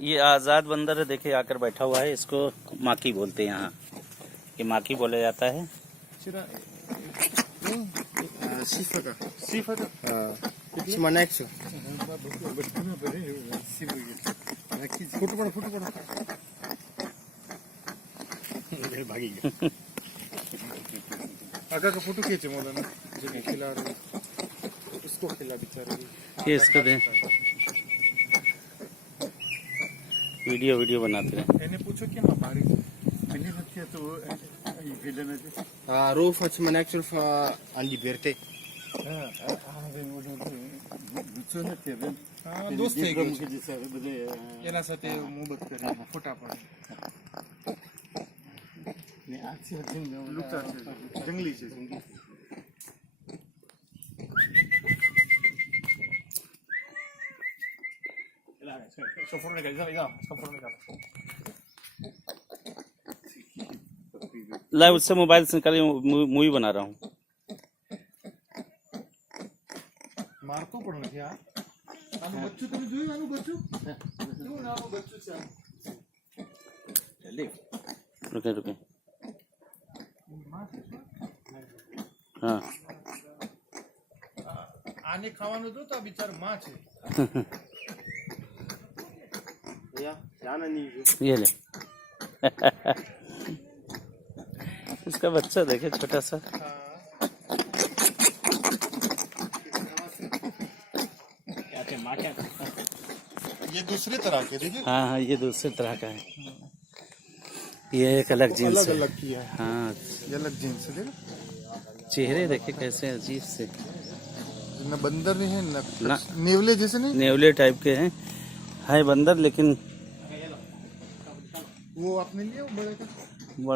ये आज़ाद बंदर है, देखिए आकर बैठा हुआ है। इसको माकी बोलते हैं यहाँ, ये माकी बोला जाता है। आगा का फोटो खींचे मौलाना जो खिला रहे उसको खिला बेचारे ये इसको दे, वीडियो बनाते रहे। मैंने पूछो कि मैं बारी मैंने रखा तो ये वीडियो में Ruf hat man actually an die Birte. दोस्त है ये ना साथे मोहब्बत करे फोटा पड़े लुकता जंगली से लाइव उससे मोबाइल से निकाल मूवी बना रहा हूँ। मारतो पण નથી આ આનું બચ્ચું તમે જોયું આનું બચ્ચું કેવું નાનું બચ્ચું છે रुके हाँ આને ખાવાનું દો તો આ બિચારો માં છે ये ले इसका बच्चा देखे छोटा सा। ये दूसरी तरह के देखिए हाँ हाँ, ये दूसरे तरह का है, ये एक अलग जीन्स अलग है। अलग किया है हाँ, ये अलग जीन्स है चेहरे देखे कैसे अजीब से, ना बंदर नहीं है ना। ना नेवले जैसे नहीं नेवले टाइप के हैं, है बंदर, लेकिन वो आपने लिया वो बड़े का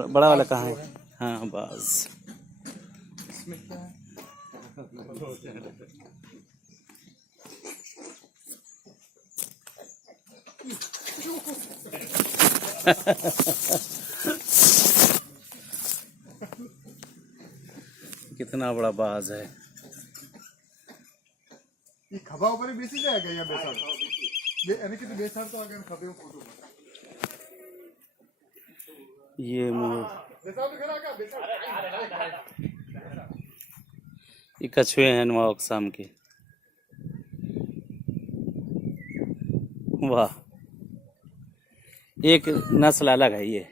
बड़ा वाला कहाँ है? हाँ बस इसमें क्या है कितना बड़ा बाज है। ये खबा ऊपर बेसी जाएगा या बेसार यानी कि बेसार तो अगर खबे फोटो ये मोर, बेसार तो घर आ गया बेसार ये कछुए हैं नवा अकसाम के। वाह, एक नस्ल अलग है ये।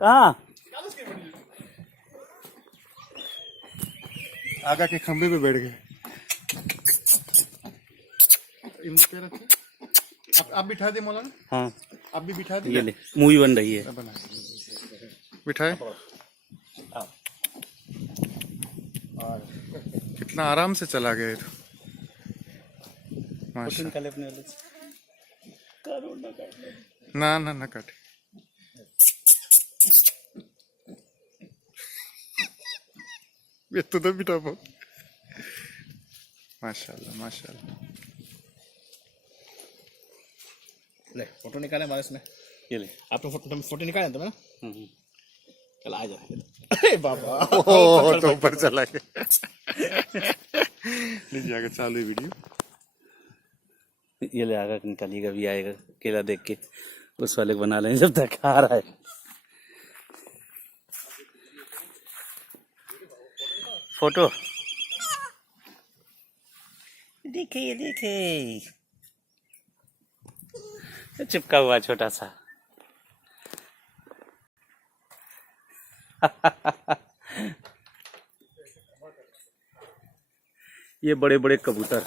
कहाँ आगा के खंबे पे बैठ गए आप बिठा दे मौलाना हाँ, आप भी बिठा दे ये ले मूवी बन रही है। बिठाए कितना आराम से चला गया तो ना ना ना काटे ये तो बिठा पाओ माशाल्लाह माशाल्लाह ले फोटो निकाले हमारे इसने, ये ले आपने फोटो निकाले तुम्हें चल आ जा। अरे बाबा तो ऊपर चला गया लीजिए आगे चालू वीडियो ये ले आगा निकालिएगा, भी आएगा केला देख के उस वाले को बना लेंगे जब तक आ रहा है। फोटो देखिए चिपका हुआ छोटा सा ये बड़े बड़े कबूतर